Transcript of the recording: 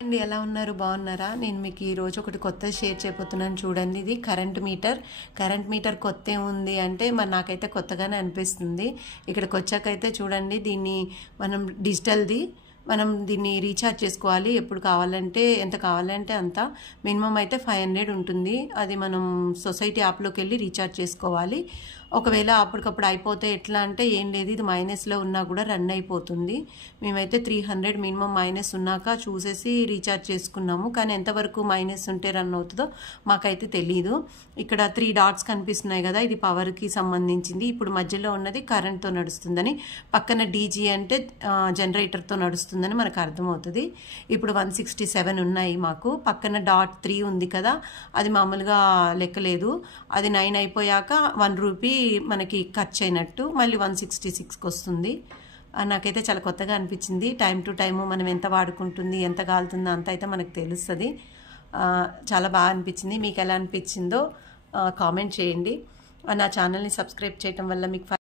అండి ఎలా ఉన్నారు బాగున్నారా నేను మీకు ఈ రోజు ఒకటి కొత్త షేర్ చేయబోతున్నాను చూడండి ఇది కరెంట్ మీటర్ కొత్త ఉంది అంటే మరి నాకైతే కొత్తగానే అనిపిస్తుంది ఇక్కడికి వచ్చాకైతే చూడండి దీన్ని మనం డిజిటల్ది మనం దీన్ని రీఛార్జ్ చేసుకోవాలి ఎప్పుడు కావాలంటే ఎంత కావాలంటే అంత మినిమం అయితే 500 ఉంటుంది అది మనం సొసైటీ యాప్లోకి వెళ్ళి రీఛార్జ్ చేసుకోవాలి ఒకవేళ అప్పటికప్పుడు అయిపోతే ఎట్లా అంటే ఏం లేదు ఇది మైనస్లో ఉన్నా కూడా రన్ అయిపోతుంది మేమైతే 300 మినిమం మైనస్ ఉన్నాక చూసేసి రీఛార్జ్ చేసుకున్నాము కానీ ఎంతవరకు మైనస్ ఉంటే రన్ అవుతుందో మాకైతే తెలీదు ఇక్కడ 3 డాట్స్ కనిపిస్తున్నాయి కదా ఇది పవర్కి సంబంధించింది ఇప్పుడు మధ్యలో ఉన్నది కరెంట్తో నడుస్తుందని పక్కన డీజీ అంటే జనరేటర్తో నడుస్తుందని మనకు అర్థమవుతుంది ఇప్పుడు 167 ఉన్నాయి మాకు పక్కన డాట్ 3 ఉంది కదా అది మామూలుగా లెక్కలేదు అది 9 అయిపోయాక 1 రూపీ మనకి ఖర్చు అయినట్టు మళ్ళీ 166కి వస్తుంది నాకైతే చాలా కొత్తగా అనిపించింది టైం టు టైము మనం ఎంత వాడుకుంటుంది ఎంత కాలుతుందో అంత అయితే మనకు తెలుస్తుంది చాలా బాగా అనిపించింది మీకు ఎలా అనిపించిందో కామెంట్ చేయండి నా ఛానల్ని సబ్స్క్రైబ్ చేయడం వల్ల మీకు